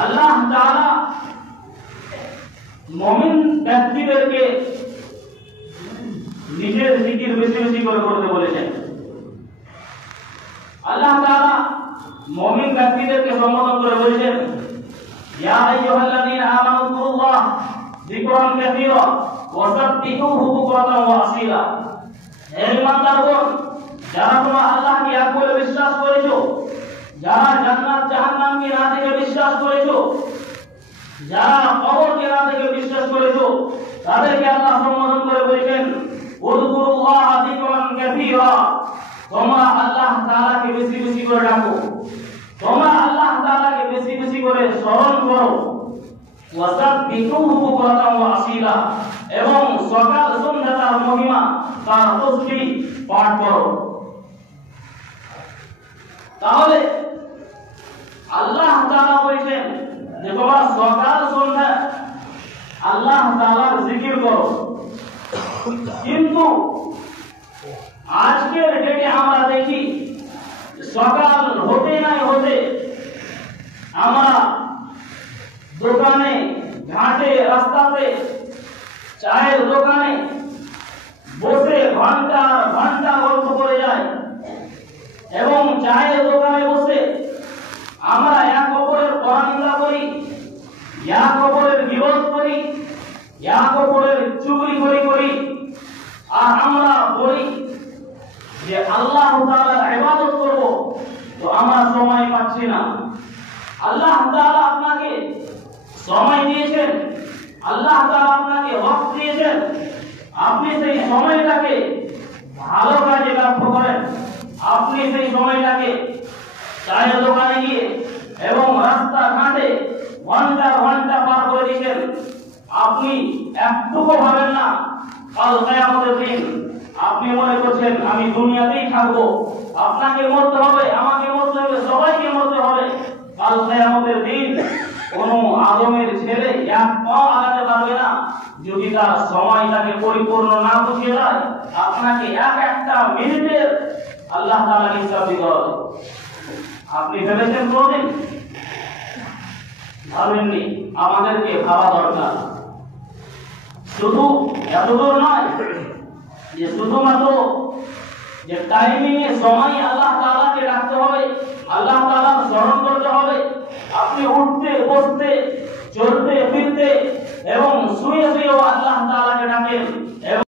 আল্লাহ তাআলা মুমিন ব্যক্তিদেরকে নিজের জিকির বেশি বেশি করে করতে বলেছেন। আল্লাহ তাআলা মুমিন ব্যক্তিদেরকে সম্বোধন করে বলেছেন, ইয়া আইয়ুহাল্লাযীনা আমানু যকুরুল্লাহ যিকরান কাসীরা ওয়া সাব্বিহুহু বুকরাতান ওয়া আসীলা। হে ঈমানদারগণ, যারা তোমরা আল্লাহকে এক বলে বিশ্বাস করেছো, যারা জান্নাত জাহান্নামকে না দেখে বিশ্বাস করেছো, যারা কবরকে না দেখে বিশ্বাস করেছো, তাদেরকে আল্লাহ সম্বোধন করে বলেছেন উযকুরুল্লাহ যিকরান কাসীরা। তোমরা আল্লাহ তাআলাকে বেশি বেশি করে ডাকো, তোমরা আল্লাহ তাআলাকে বেশি বেশি করে স্মরণ করো। ওয়াসাব্বিহুহু বুকরাতান ওয়া আসীলা, এবং সকাল সন্ধ্যা তার মহিমা, তার তাসবিহ পাঠ করো। তাহলে আল্লাহ তাআলা বলেছেন যে তোমরা সকাল সন্ধ্যা আল্লাহ তাআলার জিকির করো। কিন্তু আজকের ডেটে আমরা দেখি সকাল হতে নাই হতে আমরা দোকানে, ঘাটে, রাস্তাতে, চায়ের দোকানে বসে ঘন্টা ঘন্টা গল্প করে যায়, এবং চায়ের দোকানে বসে আমরা এক অপরের পরনিন্দা করি, এক অপরের বিরোধ করি, এক অপরের চুগলি করি। আর আমরা বলি যে আল্লাহ তাআলার ইবাদত করব, তো আমরা সময় পাচ্ছি না। আল্লাহ তাআলা আপনাকে সময় দিয়েছেন, আল্লাহ তাআলা আপনাকে ওয়াক্ত দিয়েছেন, আপনি সেই সময়টাকে ভালো কাজে ব্যবহার করেন। আপনি সেই সময়টাকে চায়ের দোকানে গিয়ে এবং রাস্তা ঘাটে ঘন্টা ঘন্টা পার করে দিয়েছেন। আপনি একটুকু ভাবেন না কাল কিয়ামতের দিন আপনি মনে করছেন আমি দুনিয়াতেই থাকবো। আপনাকে মরতে হবে, আমাকে মরতে হবে, সবাইকে মরতে হবে। কাল কিয়ামতের দিন কোন আদমের ছেলে এক পা আগাতে পারবে না যদি তার সময়টাকে পরিপূর্ণ না বুঝিয়ে দেয়। আপনাকে এক একটা মিনিটের আল্লাহ তাআলা হিসাব দিতে হবে। আপনি ভেবেছেন কোনদিন? ভাবেননি। আমাদেরকে ভাবা দরকার। শুধু এতদূর নয় যে শুধুমাত্র যে টাইমিং এ সময় আল্লাহ তাআলাকে রাখতে হবে, আল্লাহ তাআলার স্মরণ করতে হবে। আপনি উঠতে বসতে, চলতে ফিরতে এবং শুয়ে শুয়েও আল্লাহ তাআলাকে ডাকেন।